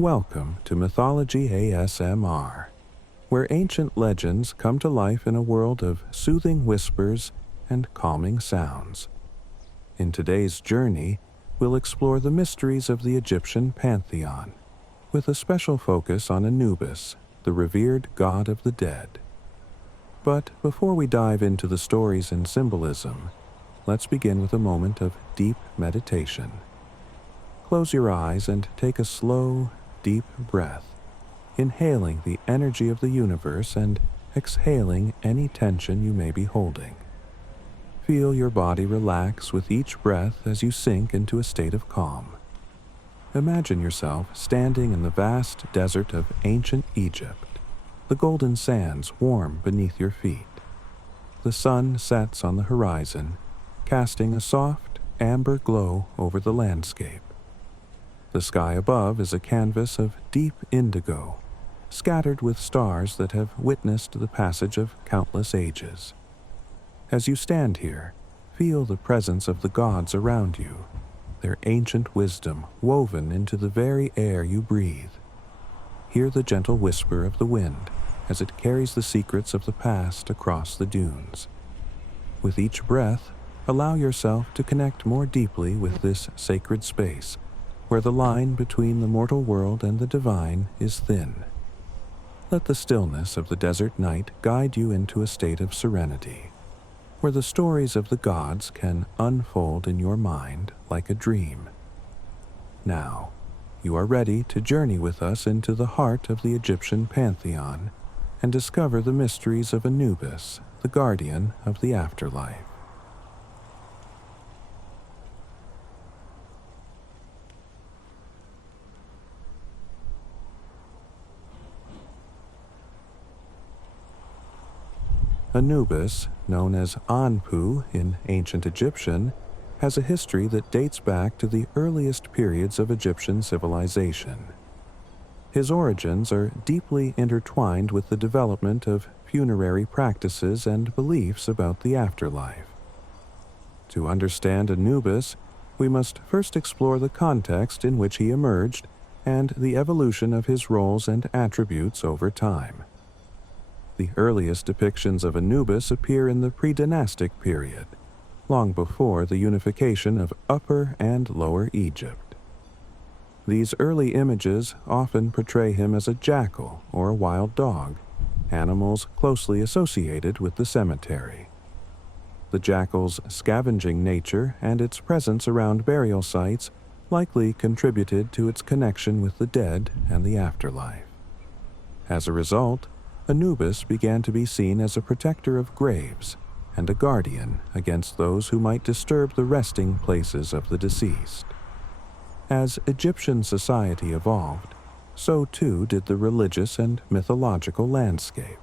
Welcome to Mythology ASMR, where ancient legends come to life in a world of soothing whispers and calming sounds. In today's journey, we'll explore the mysteries of the Egyptian pantheon, with a special focus on Anubis, the revered god of the dead. But before we dive into the stories and symbolism, let's begin with a moment of deep meditation. Close your eyes and take a slow, deep breath, inhaling the energy of the universe and exhaling any tension you may be holding. Feel your body relax with each breath as you sink into a state of calm. Imagine yourself standing in the vast desert of ancient Egypt, the golden sands warm beneath your feet. The sun sets on the horizon, casting a soft, amber glow over the landscape. The sky above is a canvas of deep indigo, scattered with stars that have witnessed the passage of countless ages. As you stand here, feel the presence of the gods around you, their ancient wisdom woven into the very air you breathe. Hear the gentle whisper of the wind as it carries the secrets of the past across the dunes. With each breath, allow yourself to connect more deeply with this sacred space, where the line between the mortal world and the divine is thin. Let the stillness of the desert night guide you into a state of serenity, where the stories of the gods can unfold in your mind like a dream. Now, you are ready to journey with us into the heart of the Egyptian pantheon and discover the mysteries of Anubis, the guardian of the afterlife. Anubis, known as Anpu in ancient Egyptian, has a history that dates back to the earliest periods of Egyptian civilization. His origins are deeply intertwined with the development of funerary practices and beliefs about the afterlife. To understand Anubis, we must first explore the context in which he emerged and the evolution of his roles and attributes over time. The earliest depictions of Anubis appear in the pre-dynastic period, long before the unification of Upper and Lower Egypt. These early images often portray him as a jackal or a wild dog, animals closely associated with the cemetery. The jackal's scavenging nature and its presence around burial sites likely contributed to its connection with the dead and the afterlife. As a result, Anubis began to be seen as a protector of graves and a guardian against those who might disturb the resting places of the deceased. As Egyptian society evolved, so too did the religious and mythological landscape.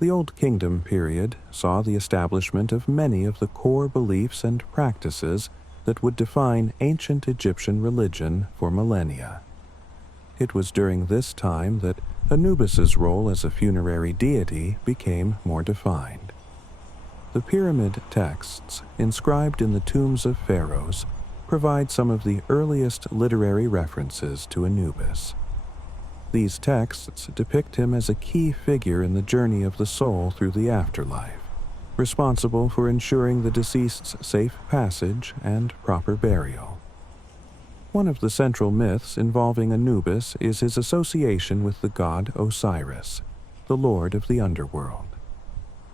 The Old Kingdom period saw the establishment of many of the core beliefs and practices that would define ancient Egyptian religion for millennia. It was during this time that Anubis's role as a funerary deity became more defined. The pyramid texts inscribed in the tombs of pharaohs provide some of the earliest literary references to Anubis. These texts depict him as a key figure in the journey of the soul through the afterlife, responsible for ensuring the deceased's safe passage and proper burial. One of the central myths involving Anubis is his association with the god Osiris, the lord of the underworld.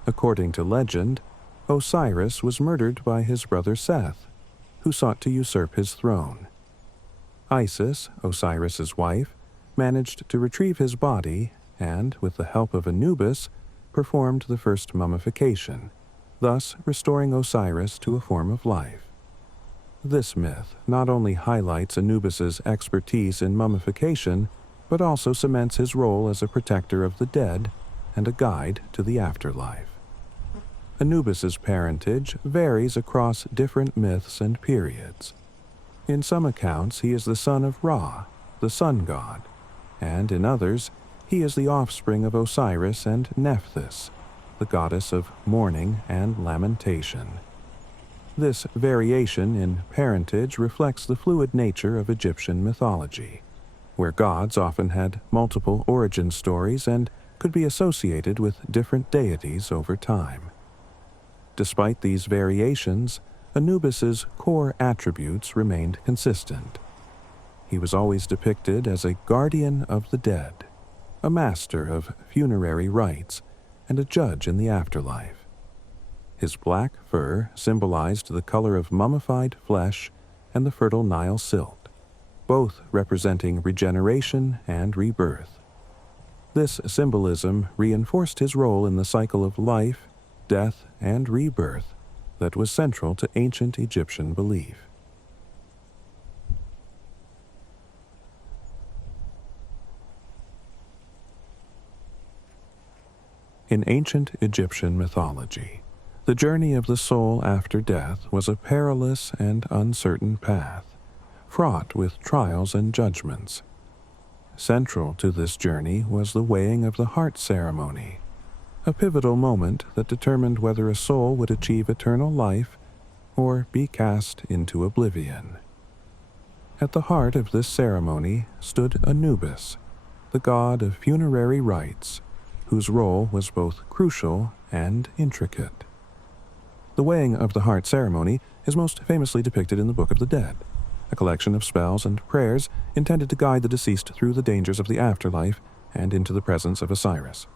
According to legend, Osiris was murdered by his brother Seth, who sought to usurp his throne. Isis, Osiris's wife, managed to retrieve his body and, with the help of Anubis, performed the first mummification, thus restoring Osiris to a form of life. This myth not only highlights Anubis's expertise in mummification, but also cements his role as a protector of the dead and a guide to the afterlife. Anubis's parentage varies across different myths and periods. In some accounts, he is the son of Ra, the sun god, and in others, he is the offspring of Osiris and Nephthys, the goddess of mourning and lamentation. This variation in parentage reflects the fluid nature of Egyptian mythology. where gods often had multiple origin stories and could be associated with different deities over time. Despite these variations, Anubis's core attributes remained consistent. He was always depicted as a guardian of the dead, a master of funerary rites, and a judge in the afterlife. His black fur symbolized the color of mummified flesh and the fertile Nile silt, both representing regeneration and rebirth. This symbolism reinforced his role in the cycle of life, death, and rebirth that was central to ancient Egyptian belief. In ancient Egyptian mythology, the journey of the soul after death was a perilous and uncertain path, fraught with trials and judgments. Central to this journey was the weighing of the heart ceremony, a pivotal moment that determined whether a soul would achieve eternal life or be cast into oblivion. At the heart of this ceremony stood Anubis, the god of funerary rites, whose role was both crucial and intricate. The weighing of the heart ceremony is most famously depicted in the Book of the Dead, a collection of spells and prayers intended to guide the deceased through the dangers of the afterlife and into the presence of Osiris.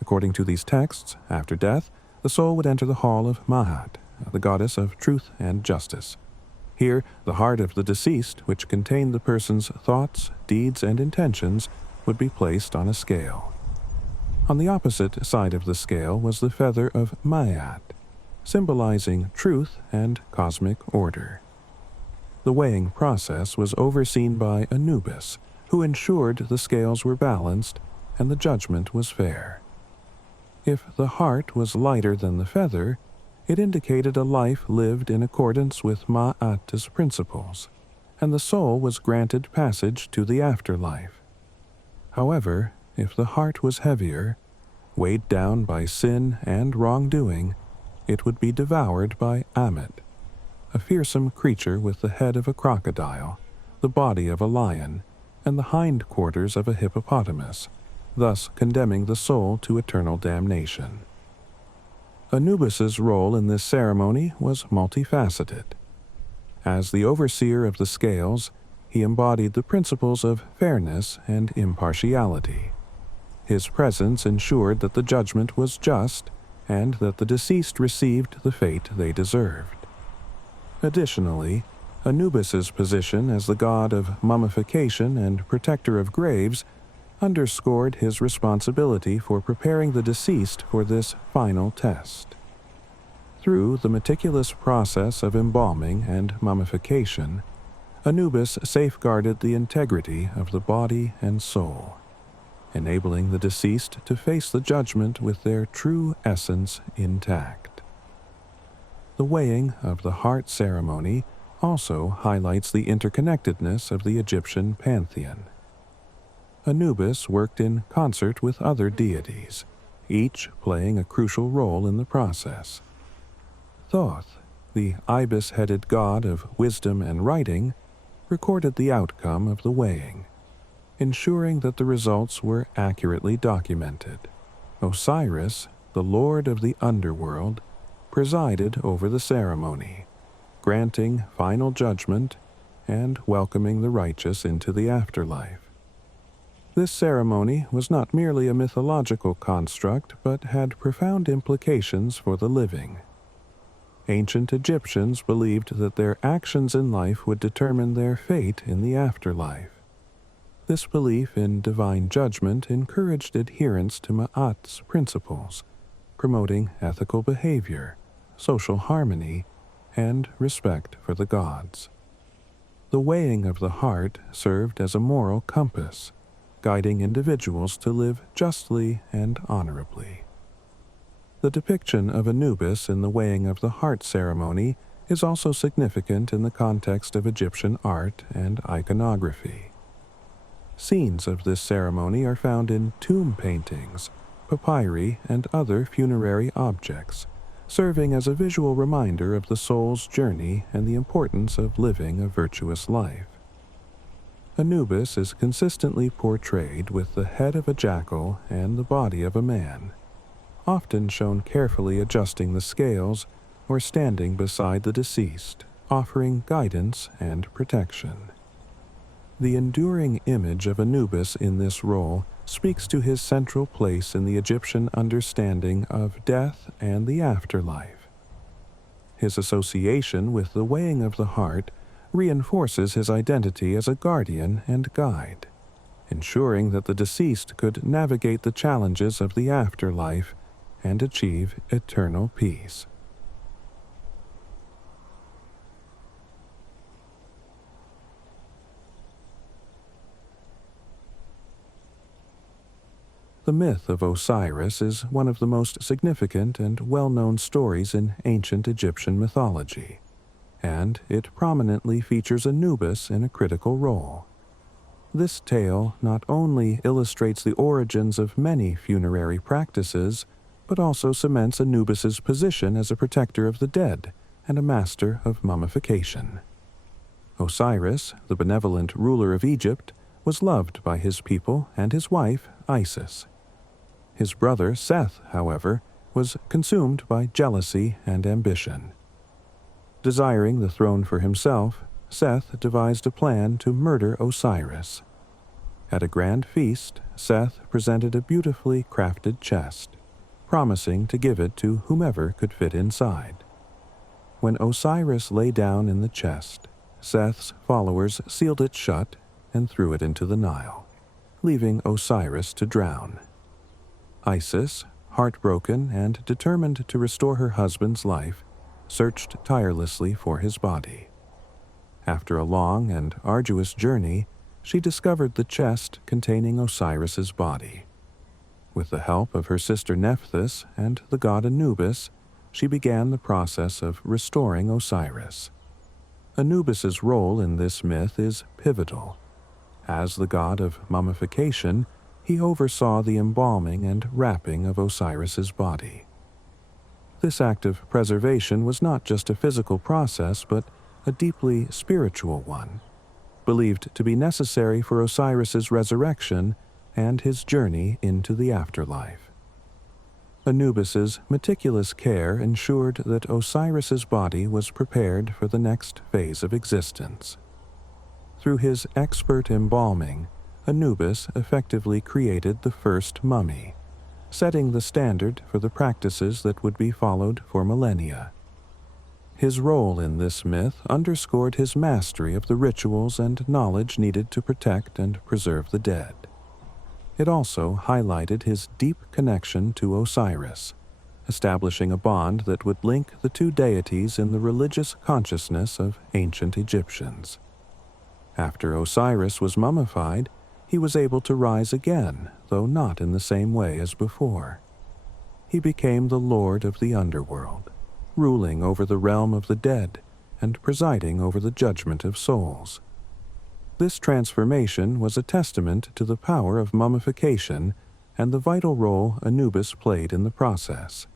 According to these texts, after death, the soul would enter the hall of Maat, the goddess of truth and justice. Here, the heart of the deceased, which contained the person's thoughts, deeds, and intentions, would be placed on a scale. On the opposite side of the scale was the feather of Maat, symbolizing truth and cosmic order. The weighing process was overseen by Anubis, who ensured the scales were balanced and the judgment was fair. If the heart was lighter than the feather, it indicated a life lived in accordance with Ma'at's principles, and the soul was granted passage to the afterlife. However, if the heart was heavier, weighed down by sin and wrongdoing, it would be devoured by Ammit, a fearsome creature with the head of a crocodile, the body of a lion, and the hindquarters of a hippopotamus, thus condemning the soul to eternal damnation. Anubis's role in this ceremony was multifaceted. As the overseer of the scales, he embodied the principles of fairness and impartiality. His presence ensured that the judgment was just and that the deceased received the fate they deserved. Additionally, Anubis's position as the god of mummification and protector of graves underscored his responsibility for preparing the deceased for this final test. Through the meticulous process of embalming and mummification, Anubis safeguarded the integrity of the body and soul, enabling the deceased to face the judgment with their true essence intact. The weighing of the heart ceremony also highlights the interconnectedness of the Egyptian pantheon. Anubis worked in concert with other deities, each playing a crucial role in the process. Thoth, the ibis-headed god of wisdom and writing, recorded the outcome of the weighing, ensuring that the results were accurately documented. Osiris, the lord of the underworld, presided over the ceremony, granting final judgment and welcoming the righteous into the afterlife. This ceremony was not merely a mythological construct, but had profound implications for the living. Ancient Egyptians believed that their actions in life would determine their fate in the afterlife. This belief in divine judgment encouraged adherence to Ma'at's principles, promoting ethical behavior, social harmony, and respect for the gods. The weighing of the heart served as a moral compass, guiding individuals to live justly and honorably. The depiction of Anubis in the weighing of the heart ceremony is also significant in the context of Egyptian art and iconography. Scenes of this ceremony are found in tomb paintings, papyri, and other funerary objects, serving as a visual reminder of the soul's journey and the importance of living a virtuous life. Anubis is consistently portrayed with the head of a jackal and the body of a man, often shown carefully adjusting the scales or standing beside the deceased, offering guidance and protection. The enduring image of Anubis in this role speaks to his central place in the Egyptian understanding of death and the afterlife. His association with the weighing of the heart reinforces his identity as a guardian and guide, ensuring that the deceased could navigate the challenges of the afterlife and achieve eternal peace. The myth of Osiris is one of the most significant and well-known stories in ancient Egyptian mythology, and it prominently features Anubis in a critical role. This tale not only illustrates the origins of many funerary practices, but also cements Anubis's position as a protector of the dead and a master of mummification. Osiris, the benevolent ruler of Egypt, was loved by his people and his wife, Isis. His brother, Seth, however, was consumed by jealousy and ambition. Desiring the throne for himself, Seth devised a plan to murder Osiris. At a grand feast, Seth presented a beautifully crafted chest, promising to give it to whomever could fit inside. When Osiris lay down in the chest, Seth's followers sealed it shut and threw it into the Nile, leaving Osiris to drown. Isis, heartbroken and determined to restore her husband's life, searched tirelessly for his body. After a long and arduous journey, she discovered the chest containing Osiris's body. With the help of her sister Nephthys and the god Anubis, she began the process of restoring Osiris. Anubis's role in this myth is pivotal. As the god of mummification, he oversaw the embalming and wrapping of Osiris's body. This act of preservation was not just a physical process, but a deeply spiritual one, believed to be necessary for Osiris's resurrection and his journey into the afterlife. Anubis's meticulous care ensured that Osiris's body was prepared for the next phase of existence. Through his expert embalming, Anubis effectively created the first mummy, setting the standard for the practices that would be followed for millennia. His role in this myth underscored his mastery of the rituals and knowledge needed to protect and preserve the dead. It also highlighted his deep connection to Osiris, establishing a bond that would link the two deities in the religious consciousness of ancient Egyptians. After Osiris was mummified, he was able to rise again, though not in the same way as before. He became the lord of the underworld, ruling over the realm of the dead and presiding over the judgment of souls. This transformation was a testament to the power of mummification and the vital role Anubis played in the process.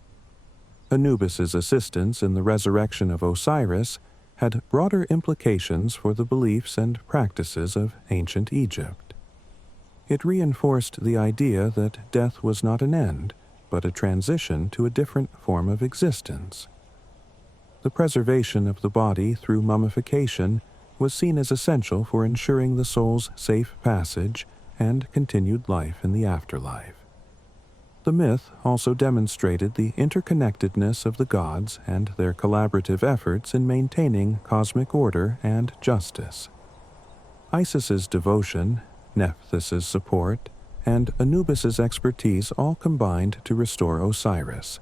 Anubis's assistance in the resurrection of Osiris had broader implications for the beliefs and practices of ancient Egypt. It reinforced the idea that death was not an end, but a transition to a different form of existence. The preservation of the body through mummification was seen as essential for ensuring the soul's safe passage and continued life in the afterlife. The myth also demonstrated the interconnectedness of the gods and their collaborative efforts in maintaining cosmic order and justice. Isis's devotion, Nephthys's support, and Anubis's expertise all combined to restore Osiris,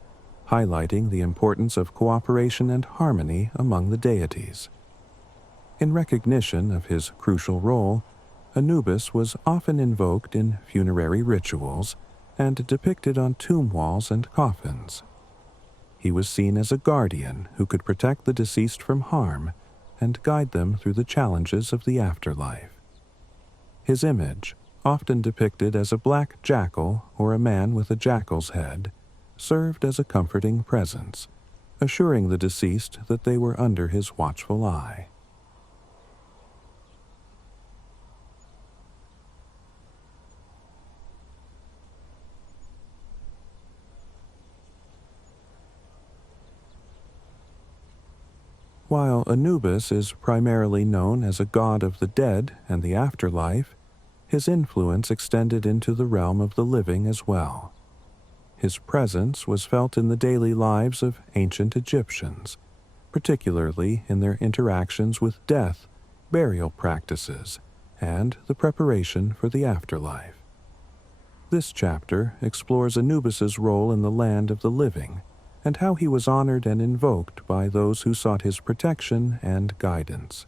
highlighting the importance of cooperation and harmony among the deities. In recognition of his crucial role, Anubis was often invoked in funerary rituals and depicted on tomb walls and coffins. He was seen as a guardian who could protect the deceased from harm and guide them through the challenges of the afterlife. His image, often depicted as a black jackal or a man with a jackal's head, served as a comforting presence, assuring the deceased that they were under his watchful eye. While Anubis is primarily known as a god of the dead and the afterlife, his influence extended into the realm of the living as well. His presence was felt in the daily lives of ancient Egyptians, particularly in their interactions with death, burial practices, and the preparation for the afterlife. This chapter explores Anubis's role in the land of the living and how he was honored and invoked by those who sought his protection and guidance.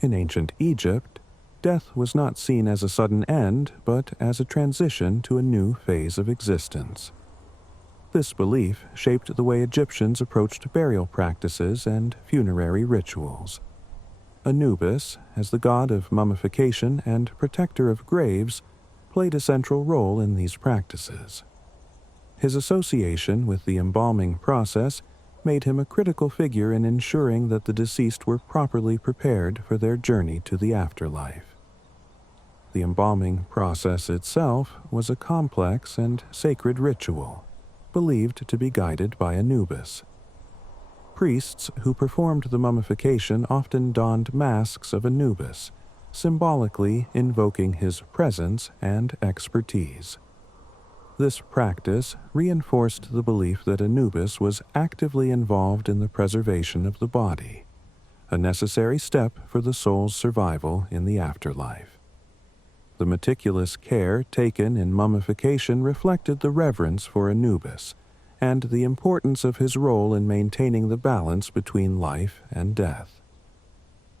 In ancient Egypt, death was not seen as a sudden end, but as a transition to a new phase of existence. This belief shaped the way Egyptians approached burial practices and funerary rituals. Anubis, as the god of mummification and protector of graves, played a central role in these practices. His association with the embalming process made him a critical figure in ensuring that the deceased were properly prepared for their journey to the afterlife. The embalming process itself was a complex and sacred ritual, believed to be guided by Anubis. Priests who performed the mummification often donned masks of Anubis, symbolically invoking his presence and expertise. This practice reinforced the belief that Anubis was actively involved in the preservation of the body, a necessary step for the soul's survival in the afterlife. The meticulous care taken in mummification reflected the reverence for Anubis and the importance of his role in maintaining the balance between life and death.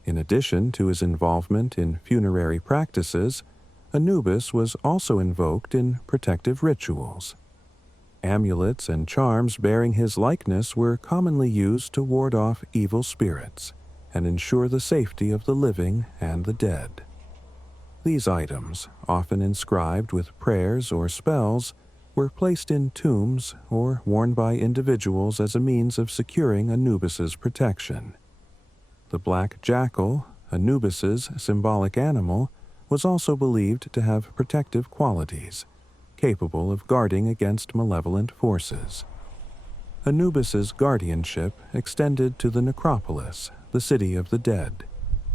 In addition to his involvement in funerary practices, Anubis was also invoked in protective rituals. Amulets and charms bearing his likeness were commonly used to ward off evil spirits and ensure the safety of the living and the dead. These items, often inscribed with prayers or spells, were placed in tombs or worn by individuals as a means of securing Anubis's protection. The black jackal, Anubis's symbolic animal, was also believed to have protective qualities, capable of guarding against malevolent forces. Anubis's guardianship extended to the necropolis, the city of the dead,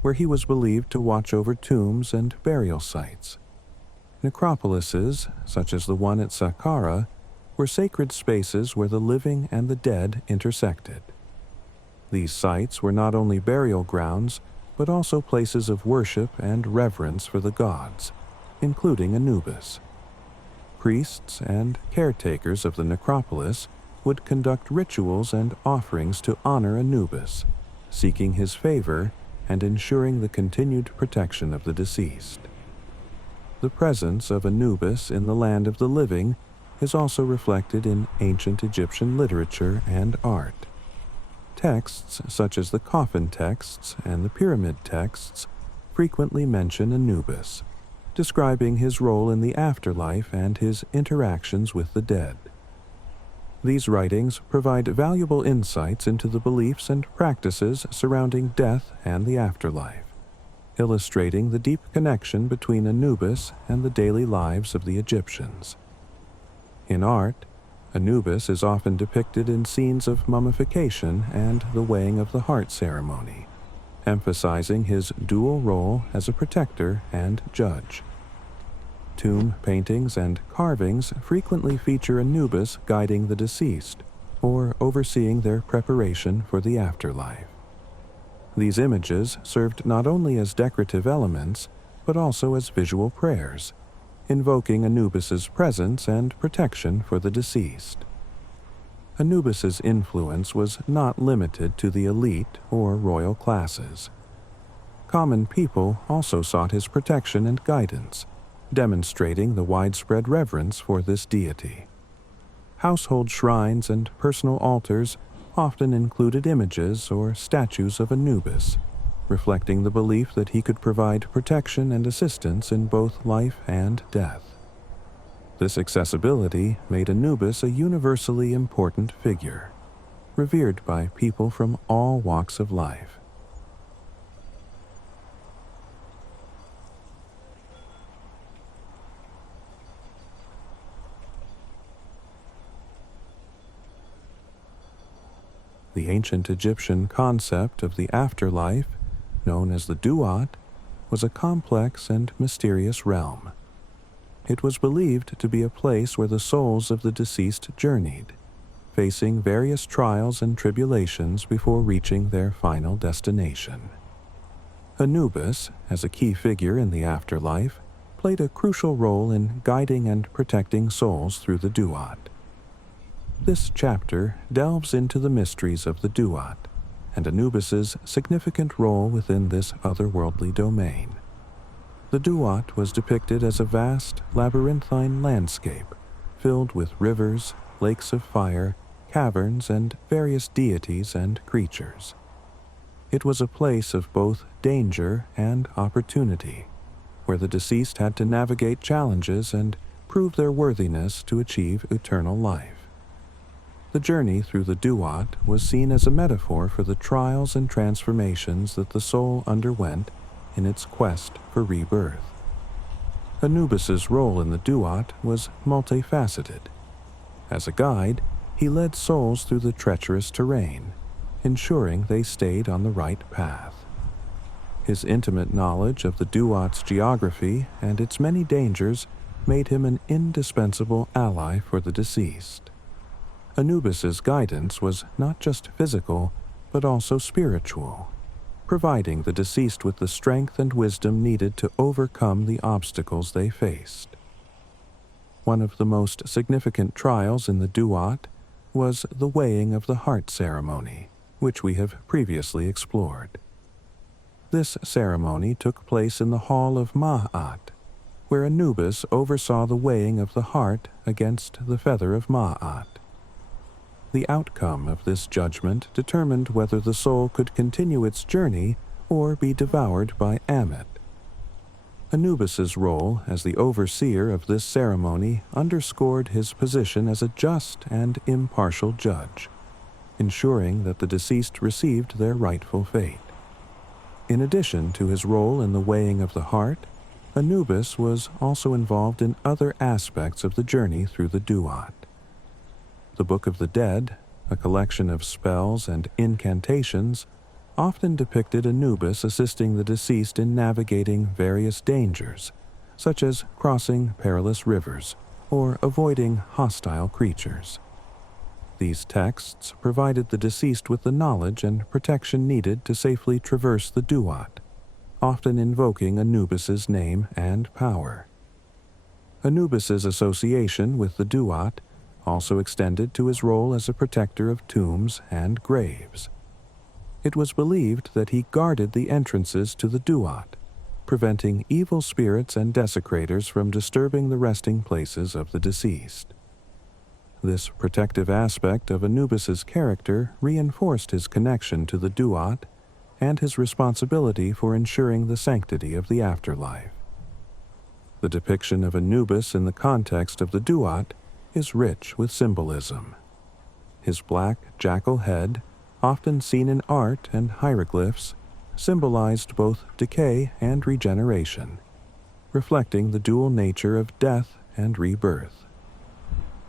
where he was believed to watch over tombs and burial sites. Necropolises, such as the one at Saqqara, were sacred spaces where the living and the dead intersected. These sites were not only burial grounds, but also places of worship and reverence for the gods, including Anubis. Priests and caretakers of the necropolis would conduct rituals and offerings to honor Anubis, seeking his favor and ensuring the continued protection of the deceased. The presence of Anubis in the land of the living is also reflected in ancient Egyptian literature and art. Texts such as the coffin texts and the pyramid texts frequently mention Anubis, describing his role in the afterlife and his interactions with the dead. These writings provide valuable insights into the beliefs and practices surrounding death and the afterlife, illustrating the deep connection between Anubis and the daily lives of the Egyptians. In art, Anubis is often depicted in scenes of mummification and the weighing of the heart ceremony, emphasizing his dual role as a protector and judge. Tomb paintings and carvings frequently feature Anubis guiding the deceased or overseeing their preparation for the afterlife. These images served not only as decorative elements, but also as visual prayers, invoking Anubis's presence and protection for the deceased. Anubis's influence was not limited to the elite or royal classes. Common people also sought his protection and guidance, demonstrating the widespread reverence for this deity. Household shrines and personal altars often included images or statues of Anubis, reflecting the belief that he could provide protection and assistance in both life and death. This accessibility made Anubis a universally important figure, revered by people from all walks of life. The ancient Egyptian concept of the afterlife, known as the duat, was a complex and mysterious realm. It was believed to be a place where the souls of the deceased journeyed, facing various trials and tribulations before reaching their final destination. Anubis, as a key figure in the afterlife, played a crucial role in guiding and protecting souls through the duat. This chapter delves into the mysteries of the duat and Anubis's significant role within this otherworldly domain. The duat was depicted as a vast, labyrinthine landscape filled with rivers, lakes of fire, caverns, and various deities and creatures. It was a place of both danger and opportunity, where the deceased had to navigate challenges and prove their worthiness to achieve eternal life. The journey through the duat was seen as a metaphor for the trials and transformations that the soul underwent in its quest for rebirth. Anubis's role in the duat was multifaceted. As a guide, he led souls through the treacherous terrain, ensuring they stayed on the right path. His intimate knowledge of the duat's geography and its many dangers made him an indispensable ally for the deceased. Anubis's guidance was not just physical, but also spiritual, providing the deceased with the strength and wisdom needed to overcome the obstacles they faced. One of the most significant trials in the duat was the weighing of the heart ceremony, which we have previously explored. This ceremony took place in the Hall of Ma'at, where Anubis oversaw the weighing of the heart against the feather of Ma'at. The outcome of this judgment determined whether the soul could continue its journey or be devoured by Ammit. Anubis's role as the overseer of this ceremony underscored his position as a just and impartial judge, ensuring that the deceased received their rightful fate. In addition to his role in the weighing of the heart, Anubis was also involved in other aspects of the journey through the duat. The Book of the Dead, a collection of spells and incantations, often depicted Anubis assisting the deceased in navigating various dangers, such as crossing perilous rivers or avoiding hostile creatures. These texts provided the deceased with the knowledge and protection needed to safely traverse the duat, often invoking Anubis's name and power. Anubis's association with the duat also extended to his role as a protector of tombs and graves. It was believed that he guarded the entrances to the duat, preventing evil spirits and desecrators from disturbing the resting places of the deceased. This protective aspect of Anubis's character reinforced his connection to the duat and his responsibility for ensuring the sanctity of the afterlife. The depiction of Anubis in the context of the duat is rich with symbolism. His black jackal head, often seen in art and hieroglyphs, symbolized both decay and regeneration, reflecting the dual nature of death and rebirth.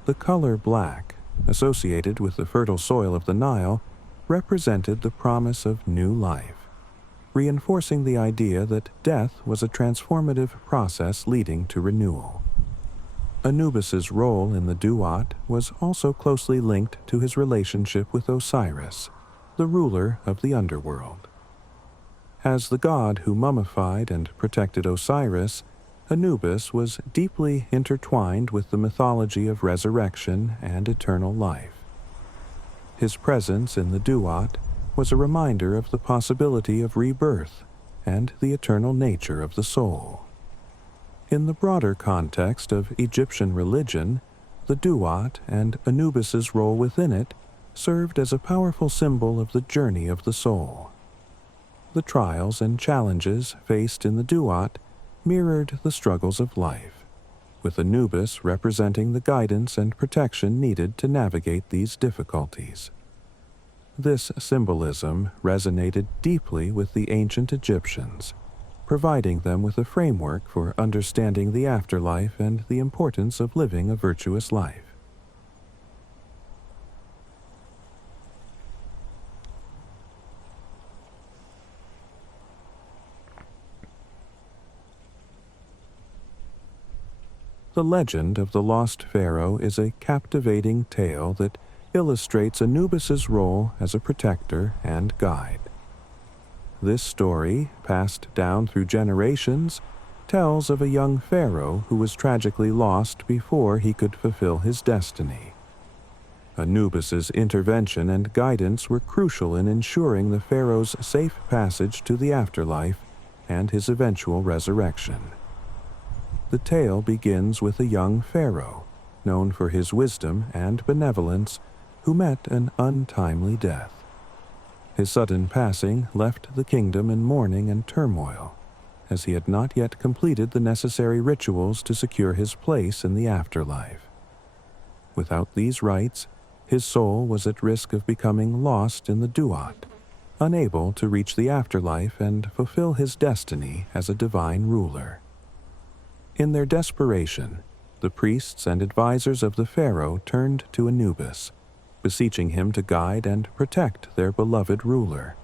The color black, associated with the fertile soil of the Nile, represented the promise of new life, reinforcing the idea that death was a transformative process leading to renewal. Anubis's role in the duat was also closely linked to his relationship with Osiris, the ruler of the underworld. As the god who mummified and protected Osiris, Anubis was deeply intertwined with the mythology of resurrection and eternal life. His presence in the duat was a reminder of the possibility of rebirth and the eternal nature of the soul. In the broader context of Egyptian religion, the duat and Anubis's role within it served as a powerful symbol of the journey of the soul. The trials and challenges faced in the duat mirrored the struggles of life, with Anubis representing the guidance and protection needed to navigate these difficulties. This symbolism resonated deeply with the ancient Egyptians, providing them with a framework for understanding the afterlife and the importance of living a virtuous life. The legend of the lost pharaoh is a captivating tale that illustrates Anubis's role as a protector and guide. This story, passed down through generations, tells of a young pharaoh who was tragically lost before he could fulfill his destiny. Anubis's intervention and guidance were crucial in ensuring the pharaoh's safe passage to the afterlife and his eventual resurrection. The tale begins with a young pharaoh, known for his wisdom and benevolence, who met an untimely death. His sudden passing left the kingdom in mourning and turmoil, as he had not yet completed the necessary rituals to secure his place in the afterlife. Without these rites, his soul was at risk of becoming lost in the duat, unable to reach the afterlife and fulfill his destiny as a divine ruler. In their desperation, the priests and advisors of the pharaoh turned to Anubis, beseeching him to guide and protect their beloved ruler.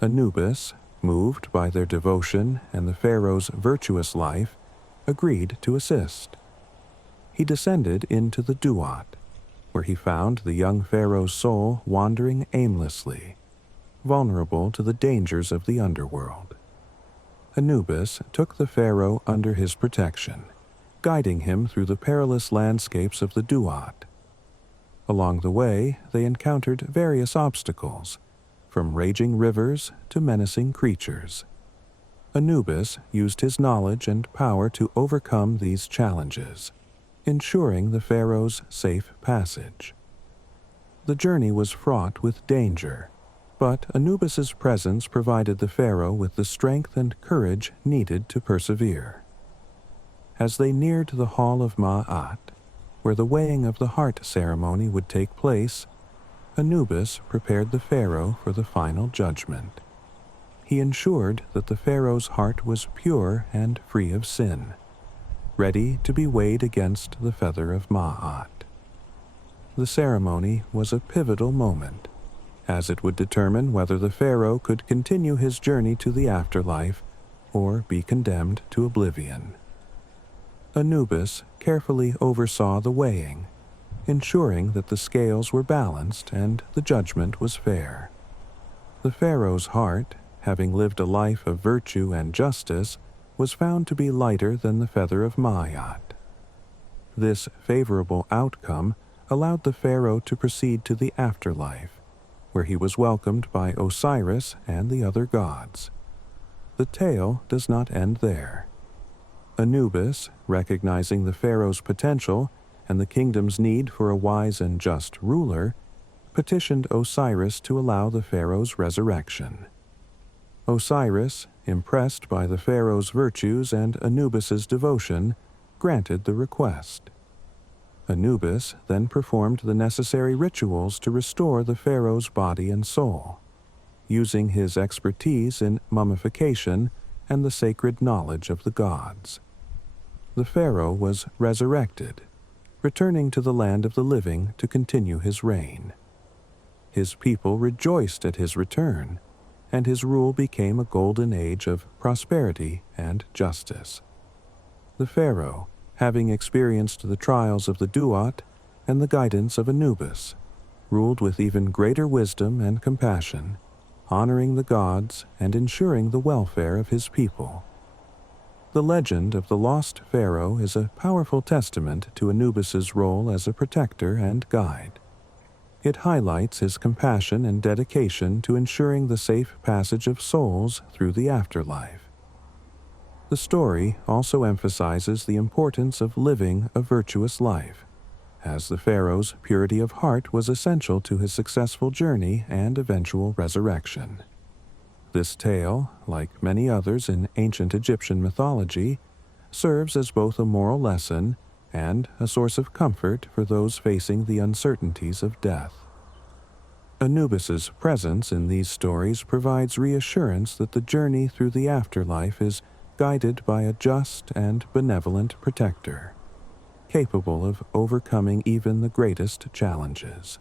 Anubis, moved by their devotion and the pharaoh's virtuous life, agreed to assist. He descended into the duat, where he found the young pharaoh's soul wandering aimlessly, vulnerable to the dangers of the underworld. Anubis took the pharaoh under his protection, guiding him through the perilous landscapes of the duat. Along the way, they encountered various obstacles, from raging rivers to menacing creatures. Anubis used his knowledge and power to overcome these challenges, ensuring the pharaoh's safe passage. The journey was fraught with danger, but Anubis's presence provided the pharaoh with the strength and courage needed to persevere. As they neared the hall of Ma'at, where the weighing of the heart ceremony would take place, Anubis prepared the pharaoh for the final judgment. He ensured that the pharaoh's heart was pure and free of sin, ready to be weighed against the feather of Ma'at. The ceremony was a pivotal moment, as it would determine whether the pharaoh could continue his journey to the afterlife or be condemned to oblivion. Anubis carefully oversaw the weighing, ensuring that the scales were balanced and the judgment was fair. The pharaoh's heart, having lived a life of virtue and justice, was found to be lighter than the feather of Ma'at. This favorable outcome allowed the pharaoh to proceed to the afterlife, where he was welcomed by Osiris and the other gods. The tale does not end there. Anubis, recognizing the pharaoh's potential and the kingdom's need for a wise and just ruler, petitioned Osiris to allow the pharaoh's resurrection. Osiris, impressed by the pharaoh's virtues and Anubis's devotion, granted the request. Anubis then performed the necessary rituals to restore the pharaoh's body and soul, using his expertise in mummification and the sacred knowledge of the gods. The pharaoh was resurrected, returning to the land of the living to continue his reign. His people rejoiced at his return, and his rule became a golden age of prosperity and justice. The pharaoh, having experienced the trials of the duat and the guidance of Anubis, ruled with even greater wisdom and compassion, honoring the gods and ensuring the welfare of his people. The legend of the lost pharaoh is a powerful testament to Anubis's role as a protector and guide. It highlights his compassion and dedication to ensuring the safe passage of souls through the afterlife. The story also emphasizes the importance of living a virtuous life, as the pharaoh's purity of heart was essential to his successful journey and eventual resurrection. This tale, like many others in ancient Egyptian mythology, serves as both a moral lesson and a source of comfort for those facing the uncertainties of death. Anubis's presence in these stories provides reassurance that the journey through the afterlife is guided by a just and benevolent protector, capable of overcoming even the greatest challenges.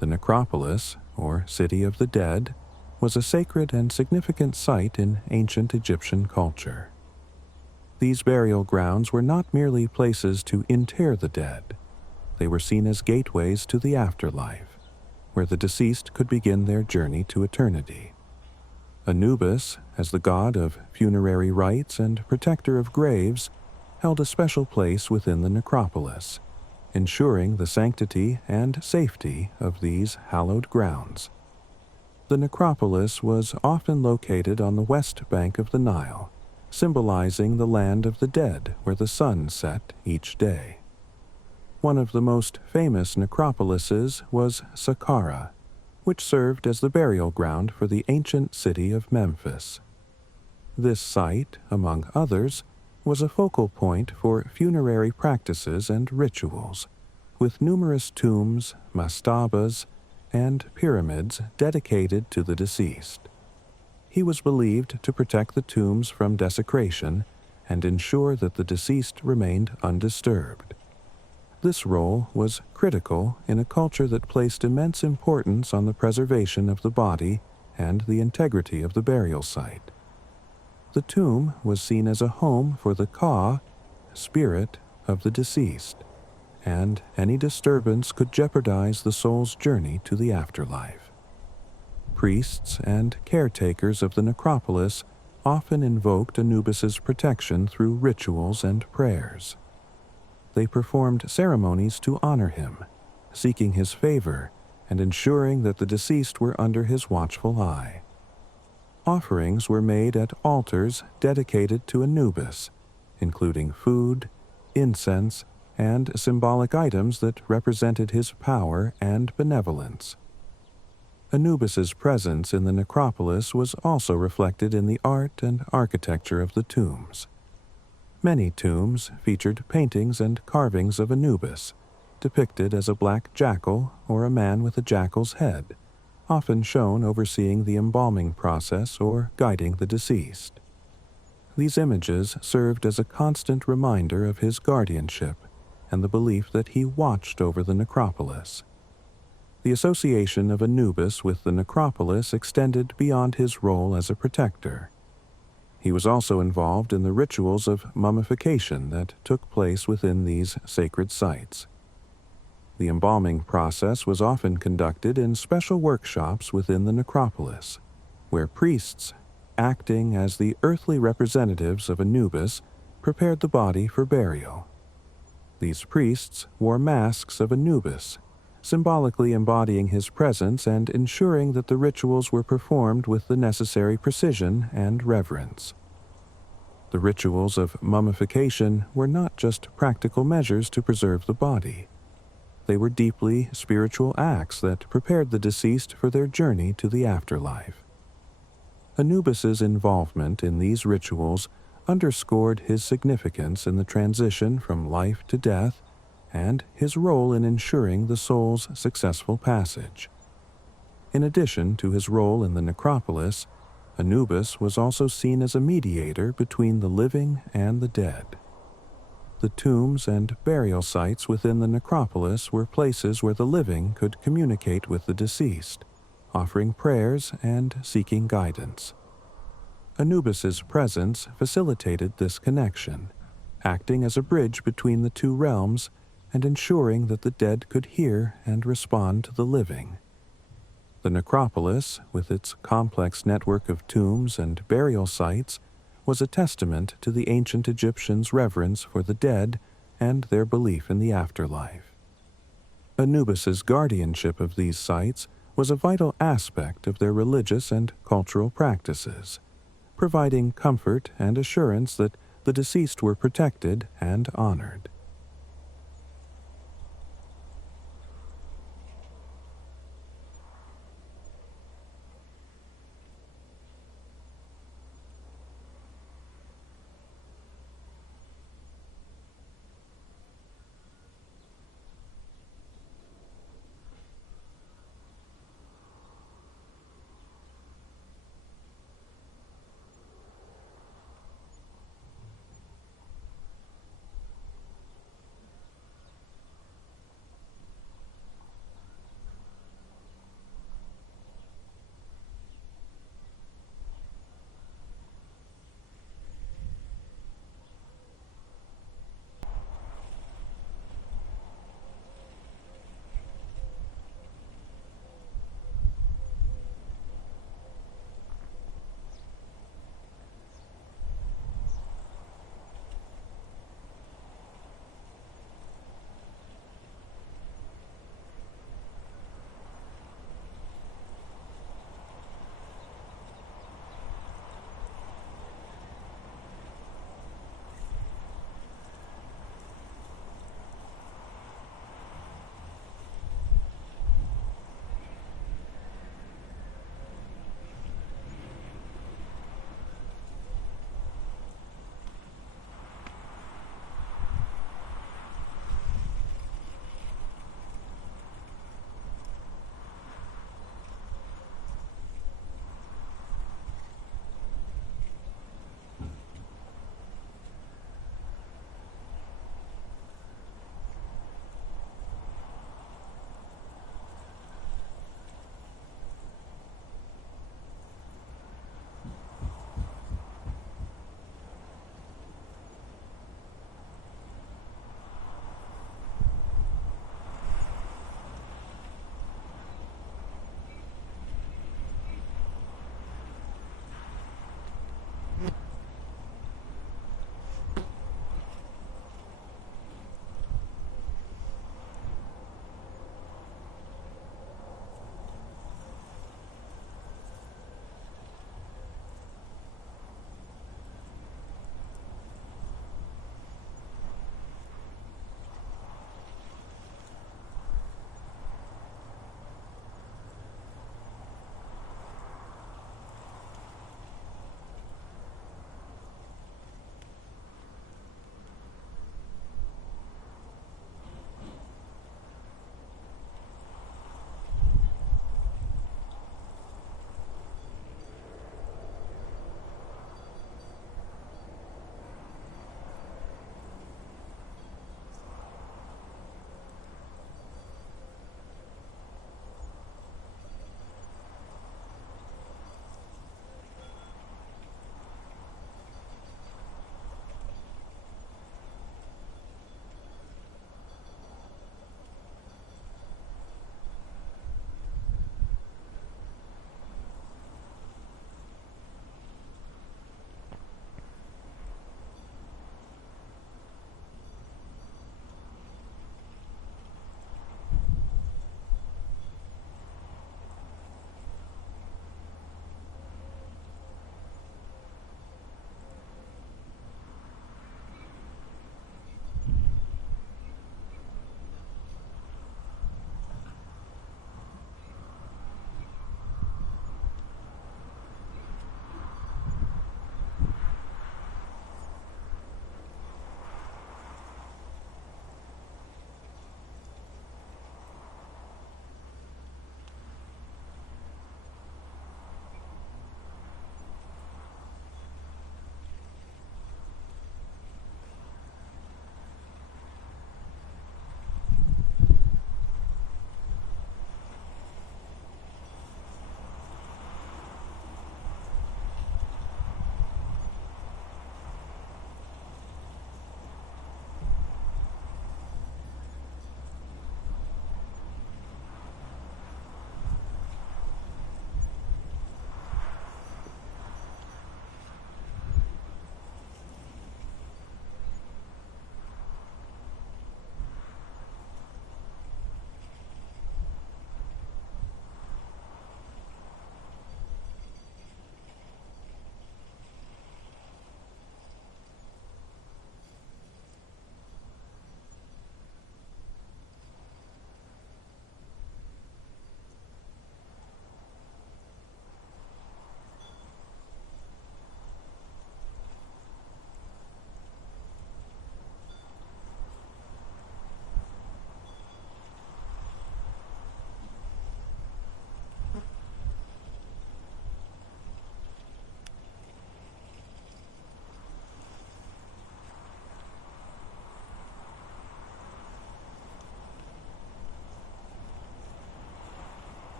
The necropolis, or city of the dead, was a sacred and significant site in ancient Egyptian culture. These burial grounds were not merely places to inter the dead. They were seen as gateways to the afterlife, where the deceased could begin their journey to eternity. Anubis, as the god of funerary rites and protector of graves, held a special place within the necropolis, ensuring the sanctity and safety of these hallowed grounds. The necropolis was often located on the west bank of the Nile, symbolizing the land of the dead where the sun set each day. One of the most famous necropolises was Saqqara, which served as the burial ground for the ancient city of Memphis. This site, among others, was a focal point for funerary practices and rituals, with numerous tombs, mastabas, and pyramids dedicated to the deceased. He was believed to protect the tombs from desecration and ensure that the deceased remained undisturbed. This role was critical in a culture that placed immense importance on the preservation of the body and the integrity of the burial site. The tomb was seen as a home for the Ka, spirit of the deceased, and any disturbance could jeopardize the soul's journey to the afterlife. Priests and caretakers of the necropolis often invoked Anubis's protection through rituals and prayers. They performed ceremonies to honor him, seeking his favor and ensuring that the deceased were under his watchful eye. Offerings were made at altars dedicated to Anubis, including food, incense, and symbolic items that represented his power and benevolence. Anubis's presence in the necropolis was also reflected in the art and architecture of the tombs. Many tombs featured paintings and carvings of Anubis, depicted as a black jackal or a man with a jackal's head, often shown overseeing the embalming process or guiding the deceased. These images served as a constant reminder of his guardianship and the belief that he watched over the necropolis. The association of Anubis with the necropolis extended beyond his role as a protector. He was also involved in the rituals of mummification that took place within these sacred sites. The embalming process was often conducted in special workshops within the necropolis, where priests, acting as the earthly representatives of Anubis, prepared the body for burial. These priests wore masks of Anubis, symbolically embodying his presence and ensuring that the rituals were performed with the necessary precision and reverence. The rituals of mummification were not just practical measures to preserve the body. They were deeply spiritual acts that prepared the deceased for their journey to the afterlife. Anubis's involvement in these rituals underscored his significance in the transition from life to death and his role in ensuring the soul's successful passage. In addition to his role in the necropolis, Anubis was also seen as a mediator between the living and the dead. The tombs and burial sites within the necropolis were places where the living could communicate with the deceased, offering prayers and seeking guidance. Anubis's presence facilitated this connection, acting as a bridge between the two realms and ensuring that the dead could hear and respond to the living. The necropolis, with its complex network of tombs and burial sites, was a testament to the ancient Egyptians' reverence for the dead and their belief in the afterlife. Anubis's guardianship of these sites was a vital aspect of their religious and cultural practices, providing comfort and assurance that the deceased were protected and honored.